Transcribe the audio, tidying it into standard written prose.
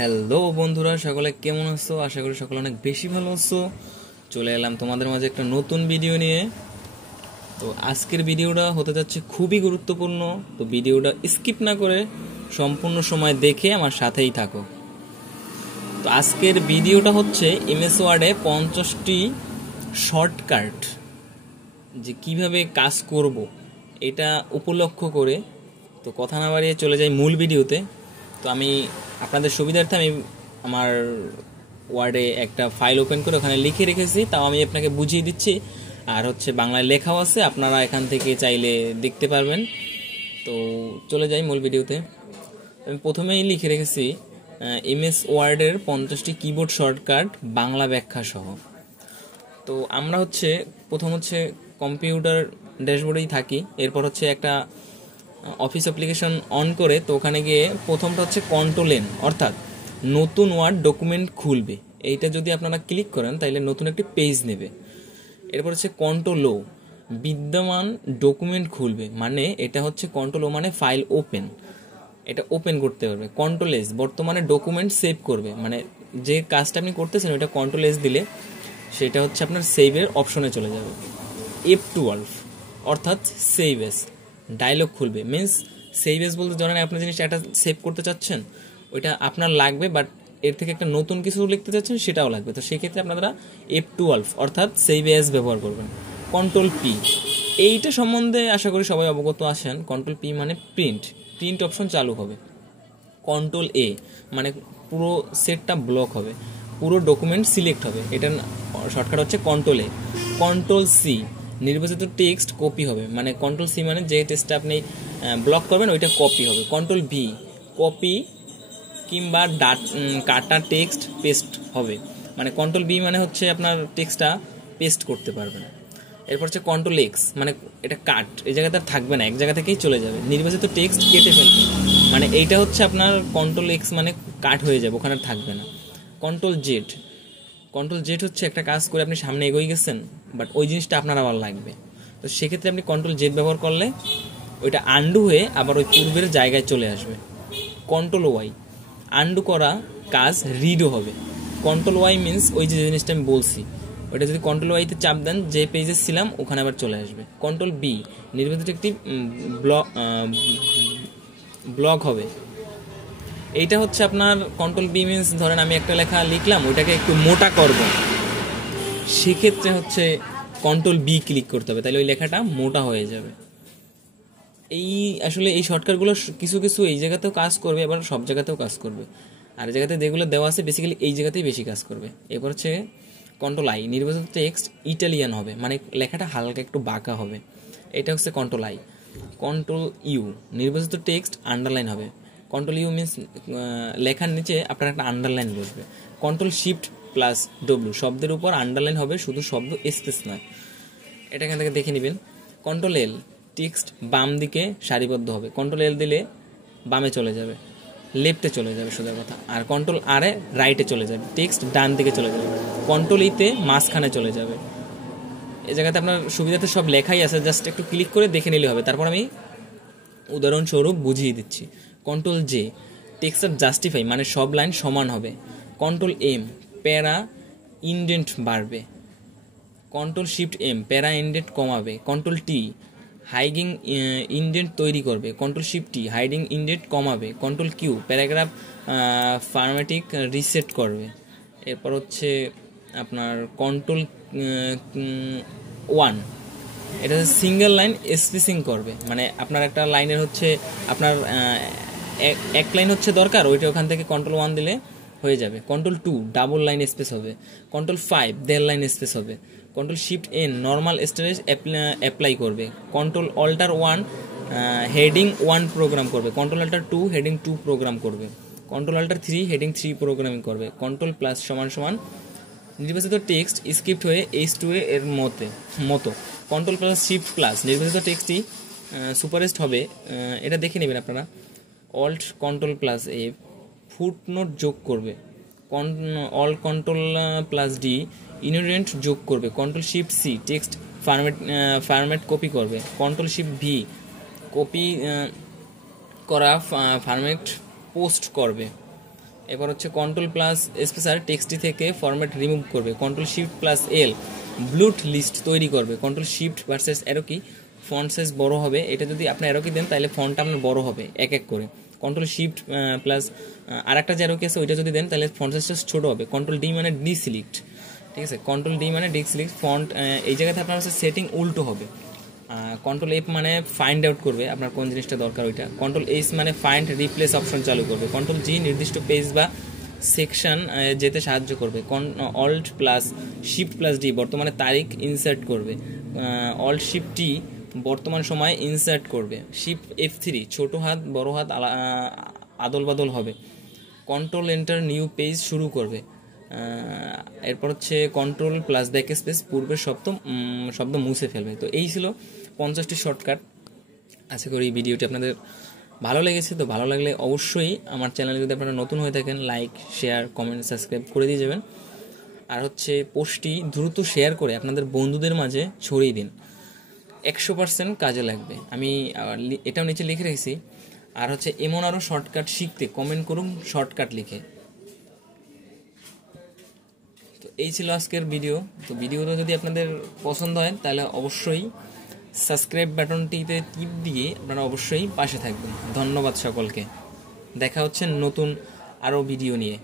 Hello বন্ধুরা, সকলে কেমন আছো? আশা করি সকলে অনেক বেশি ভালো আছো। চলে এলাম তোমাদের মাঝে একটা নতুন ভিডিও নিয়ে। তো আজকের ভিডিওটা হতে যাচ্ছে খুবই গুরুত্বপূর্ণ। তো ভিডিওটা স্কিপ না করে সম্পূর্ণ সময় দেখে আমার সাথেই থাকো। তো আজকের ভিডিওটা হচ্ছে এমএস ওয়ার্ডে 50টি শর্টকাট যে কিভাবে কাজ করব এটা উপলক্ষ করে। তো কথা না বাড়িয়ে চলে যাই মূল ভিডিওতে। তো আমি আপনাদের সুবিধার্থে আমি আমার ওয়ার্ডে একটা ফাইল ওপেন করে ওখানে লিখে রেখেছি, তাও আমি আপনাকে বুঝিয়ে দিচ্ছি। আর হচ্ছে বাংলায় লেখাও আছে, আপনারা এখান থেকে চাইলে দেখতে পারবেন। তো চলে যাই মূল ভিডিওতে। আমি প্রথমেই লিখে রেখেছি এমএস ওয়ার্ডের 50টি কিবোর্ড শর্টকাট বাংলা ব্যাখ্যা সহ। তো আমরা হচ্ছে প্রথম হচ্ছে কম্পিউটার ড্যাশবোর্ডেই থাকি, এরপর হচ্ছে একটা অফিস অ্যাপ্লিকেশন অন করে তো ওখানে গিয়ে প্রথমটা হচ্ছে কন্ট্রোল এন, অর্থাৎ নতুন ওয়ার্ড ডকুমেন্ট খুলবে। এইটা যদি আপনারা ক্লিক করেন তাহলে নতুন একটি পেজ নেবে। এরপর হচ্ছে কন্ট্রোল ও, বিদ্যমান ডকুমেন্ট খুলবে, মানে এটা হচ্ছে কন্ট্রোল ও মানে ফাইল ওপেন, এটা ওপেন করতে পারবে। কন্ট্রোল এস, বর্তমানে ডকুমেন্ট সেভ করবে, মানে যে কাজটা আপনি করতেছেন ওইটা কন্ট্রোল এস দিলে সেটা হচ্ছে আপনার সেভের অপশনে চলে যাবে। F12 অর্থাৎ সেভ এস, ডায়লগ খুলবে। মিনস সেভ এস বলতে ধরেন আপনি জিনিসটা একটা সেভ করতে চাচ্ছেন, ওইটা আপনার লাগবে, বাট এর থেকে একটা নতুন কিছু লিখতে চাচ্ছেন সেটাও লাগবে। তো সেক্ষেত্রে আপনারা F12 অর্থাৎ সেভ এস ব্যবহার করবেন। কন্ট্রোল পি, এইটা সম্বন্ধে আশা করি সবাই অবগত আছেন। কন্ট্রোল পি মানে প্রিন্ট অপশন চালু হবে। কন্ট্রোল এ মানে পুরো সেটটা ব্লক হবে, পুরো ডকুমেন্ট সিলেক্ট হবে, এটা শর্টকাট হচ্ছে কন্ট্রোল এ। কন্ট্রোল সি, নির্বাচিত টেক্সট কপি হবে, মানে কন্ট্রোল সি মানে যে টেক্সটটা আপনি ব্লক করবেন ওইটা কপি হবে। কন্ট্রোল ভি, কপি কিংবা কাটা টেক্সট পেস্ট হবে, মানে কন্ট্রোল বি মানে হচ্ছে আপনার টেক্সটটা পেস্ট করতে পারবেন। এরপর হচ্ছে কন্ট্রোল এক্স, মানে এটা কাট, এই জায়গাতে আর থাকবে না, এক জায়গা থেকেই চলে যাবে। নির্বাচিত টেক্সট কেটে ফেলবে, মানে এইটা হচ্ছে আপনার কন্ট্রোল এক্স মানে কাট হয়ে যাবে, ওখানে আর থাকবে না। কন্ট্রোল জেড হচ্ছে একটা কাজ করে আপনি সামনে এগোই গেছেন, বাট ওই জিনিসটা আপনার আবার লাগবে। তো সেক্ষেত্রে আপনি কন্ট্রোল জেড ব্যবহার করলে ওইটা আন্ডু হয়ে আবার ওই পূর্বের জায়গায় চলে আসবে। কন্ট্রোল ওয়াই, আন্ডু করা কাজ রিডও হবে। কন্ট্রোল ওয়াই মিনস ওই যে জিনিসটা আমি বলছি ওইটা যদি কন্ট্রোল ওয়াইতে চাপ দেন যে পেজে ছিলাম ওখানে আবার চলে আসবে। কন্ট্রোল বি, নির্বাচিত একটি ব্লক হবে। এইটা হচ্ছে আপনার কন্ট্রোল বি মিনস ধরেন আমি একটা লেখা লিখলাম ওইটাকে একটু মোটা করব, সেক্ষেত্রে হচ্ছে কন্ট্রোল বি ক্লিক করতে হবে, তাহলে ওই লেখাটা মোটা হয়ে যাবে। এই আসলে এই শর্টকাটগুলো কিছু কিছু এই জায়গাতেও কাজ করবে, আবার সব জায়গাতেও কাজ করবে। আর এই জায়গাতে যেগুলো দেওয়া আছে বেসিক্যালি এই জায়গাতেই বেশি কাজ করবে। এরপর হচ্ছে কন্ট্রোল আই, নির্বাচিত টেক্সট ইটালিয়ান হবে, মানে লেখাটা হালকা একটু বাঁকা হবে, এটা হচ্ছে কন্ট্রোল আই। কন্ট্রোল ইউ, নির্বাচিত টেক্সট আন্ডারলাইন হবে। কন্ট্রোল ইউ মিনস লেখার নিচে আপনার একটা আন্ডারলাইন বসবে। কন্ট্রোল শিফট প্লাস ডব্লিউ, শব্দের উপর আন্ডারলাইন হবে, শুধু শব্দ স্পেস নয়, এটা এখান থেকে দেখে নেবেন। কন্ট্রোল এল, টেক্সট বাম দিকে সারিবদ্ধ হবে, কন্ট্রোল এল দিলে বামে চলে যাবে, লেফটে চলে যাবে সোজা কথা। আর কন্ট্রোল আর এ রাইটে চলে যাবে, টেক্সট ডান দিকে চলে যাবে। কন্ট্রোল ইতে মাঝখানে চলে যাবে। এই জায়গাতে আপনার সুবিধাতে সব লেখাই আছে, জাস্ট একটু ক্লিক করে দেখে নিলে হবে। তারপর আমি উদাহরণস্বরূপ বুঝিয়ে দিচ্ছি। কন্ট্রোল জে, টেক্সট জাস্টিফাই, মানে সব লাইন সমান হবে। কন্ট্রোল এম, প্যারা ইনডেন্ট বাড়বে। কন্ট্রোল শিফট এম, প্যারা ইনডেন্ট কমাবে। কন্ট্রোল টি, হাইডিং ইনডেন্ট তৈরি করবে। কন্ট্রোল শিফট টি, হাইডিং ইনডেন্ট কমাবে। কন্ট্রোল কিউ, প্যারাগ্রাফ ফরম্যাটিক রিসেট করবে। এরপর হচ্ছে আপনার কন্ট্রোল ওয়ান, এটা হচ্ছে সিঙ্গেল লাইন স্পেসিং করবে, মানে আপনার একটা লাইনের হচ্ছে আপনার এক লাইন হচ্ছে দরকার, ওইটা ওখান থেকে কন্ট্রোল ওয়ান দিলে হয়ে যাবে। Control two, double line space হবে। কন্ট্রোল ফাইভ, দেড় লাইন স্পেস হবে। Control shift N, normal storage apply করবে। Control alter one, heading one program করবে। Control alter two, heading two program করবে। Control alter three, heading three programming করবে। Control plus সমান সমান নির্বাচিত টেক্সট স্ক্রিপ্ট হয়ে H2 এর মতো। কন্ট্রোল প্লাস শিফট প্লাস, নির্বাচিত টেক্সটই সুপারস্ট হবে, এটা দেখে নেবেন আপনারা। Alt control plus A, footnote যোগ করবে। অল কন্ট্রোল প্লাস ডি, ইনহেরিটেন্ট যোগ করবে। Control shift C, text format copy করবে। কন্ট্রোল শিফট ভি, কপি করা ফরম্যাট পোস্ট করবে। এবার হচ্ছে কন্ট্রোল প্লাস স্পেসার টেক্সটি থেকে ফরম্যাট রিমুভ করবে। Control shift plus L bullet list তৈরি করবে। কন্ট্রোল শিফট ভার্সেস অ্যারো কি ফন্ট সাইজ বড় হবে, এটা যদি আপনি অ্যারো কি দেন তাহলে ফন্টটা আপনার বড় হবে এক এক করে। কন্ট্রোল শিফট প্লাস আর একটা যে অ্যারো কি আছে ওইটা যদি দেন তাহলে ফন্ট সাইজটা ছোটো হবে। কন্ট্রোল ডি মানে ডিসিলেক্ট, ঠিক আছে, কন্ট্রোল ডি মানে ডিসিলেক্ট ফন্ট, এই জায়গাতে আপনার হচ্ছে সেটিং উল্টো হবে। কন্ট্রোল এফ মানে ফাইন্ড আউট করবে আপনার কোন জিনিসটা দরকার ওইটা। কন্ট্রোল এইচ মানে ফাইন্ড রিপ্লেস অপশন চালু করবে। কন্ট্রোল জি নির্দিষ্ট পেজ বা সেকশন যেতে সাহায্য করবে। Alt plus shift plus D বর্তমানে তারিখ ইনসার্ট করবে। অল্ট শিফট টি বর্তমান সময় ইনসার্ট করবে। শিফট F3 ছোট হাত বড় হাত আদল বাদল হবে। কন্ট্রোল এন্টার নিউ পেজ শুরু করবে। এরপর হচ্ছে কন্ট্রোল প্লাস ব্যাক স্পেস পূর্বের শব্দ মুছে ফেলবে। তো এই ছিল 50টি শর্টকাট। আশা করি এই ভিডিওটি আপনাদের ভালো লেগেছে। তো ভালো লাগলে অবশ্যই আমার চ্যানেলে যদি আপনারা নতুন হয়ে থাকেন লাইক শেয়ার কমেন্ট সাবস্ক্রাইব করে দিয়ে যাবেন। আর হচ্ছে পোস্টটি দ্রুত শেয়ার করে আপনাদের বন্ধুদের মাঝে ছড়িয়ে দিন, 100% কাজে লাগবে। আমি এটাও নিচে লিখে রেখেছি। আর হচ্ছে এমন আরও শর্টকাট শিখতে কমেন্ট করুন শর্টকাট লিখে। তো এই ছিল আজকের ভিডিও। তো ভিডিওটা যদি আপনাদের পছন্দ হয় তাহলে অবশ্যই সাবস্ক্রাইব বাটনটিতে টিপ দিয়ে আপনারা অবশ্যই পাশে থাকবেন। ধন্যবাদ সকলকে। দেখা হচ্ছে নতুন আরও ভিডিও নিয়ে।